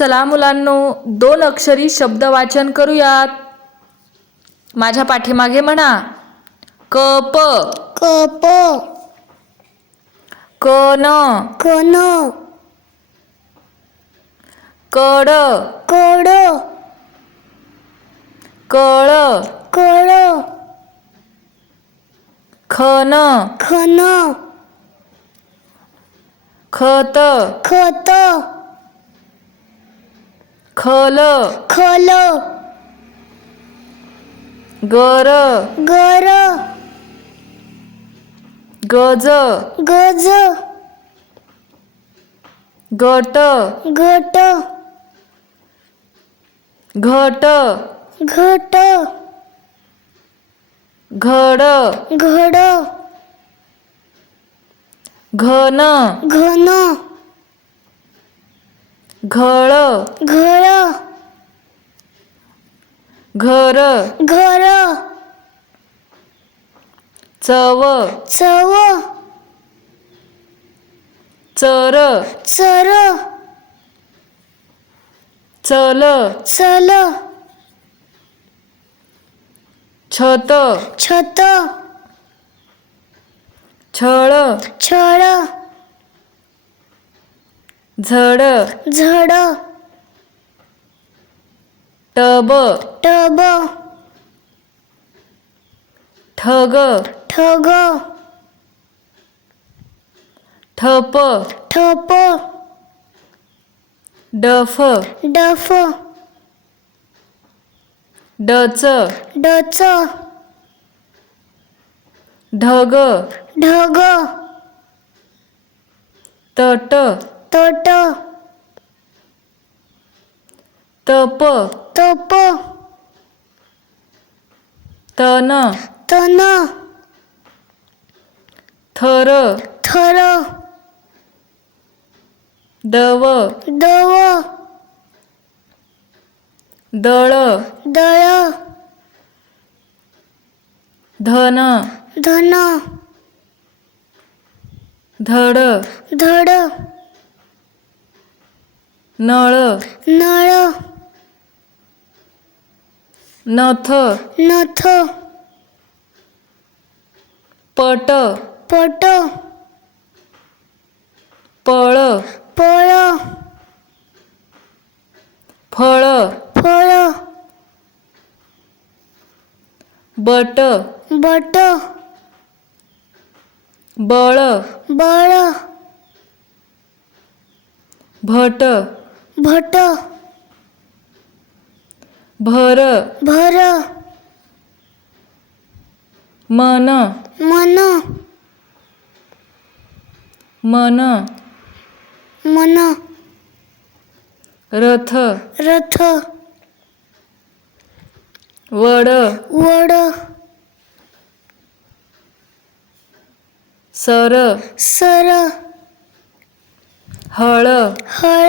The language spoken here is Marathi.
चला मुलांनो, 2 अक्षरी शब्द वाचन करूयात. माझ्या पाठीमागे म्हणा. कप, कप, कन, कन, कड, कड, कळ, कळ, खन, खन, खत, खत, खल, खल, गर, गर, गज, गज, गट, गट, घट, घट, घड, घड, घन, घन, घळ, घळ, घर, घर, चव, चव, चर, चर, चल, चल, छत, छत, छळ, छळ, झड, झड, टब, टब, ठग, ठग, ठप, ठप, डफ, डफ, डच, डच, ढग, ढग, तट, तट, तप, तप, तन, तन, थर, थर, दव, दव, दळ, दळ, धन, धन, धड, धड, नळ, नळ, नथ, नथ, पट, पट, पळ, पळ, फळ, फळ, बट, बट, बळ, बळ, भट, भट, भर, भर, मन, मन, मन, मन, रथ, रथ, वड, वड, सर, सर, हळ, हळ,